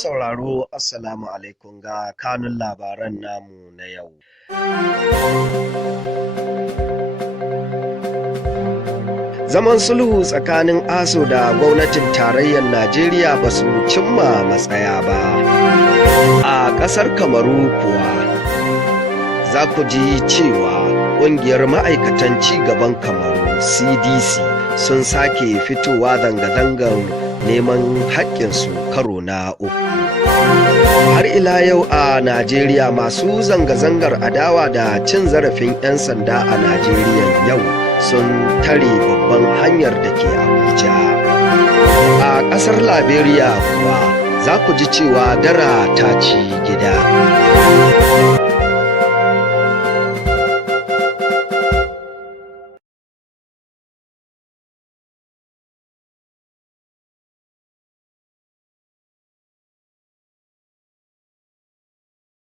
sauraro Assalamu alaikum ga kanun labaran namu na yau. Zaman sulhu tsakanin ASO da gwamnatin tarayyar Najeriya ba su cimma matsaya ba. A ƙasar Kamaru kuwa za ku ji cewa ƙungiyar ma'aikatan cigaban Kamaru CDC sun sake fitowa zanga-zangar neman haƙƙinsu karo na uku. Har ila yau a Najeriya masu zanga-zangar adawa da cin zarafin 'yan sanda a Najeriya yau sun tare babban hanyar da ke Abuja. A ƙasar Liberia kuwa za ku ji cewa dara ta ci gida.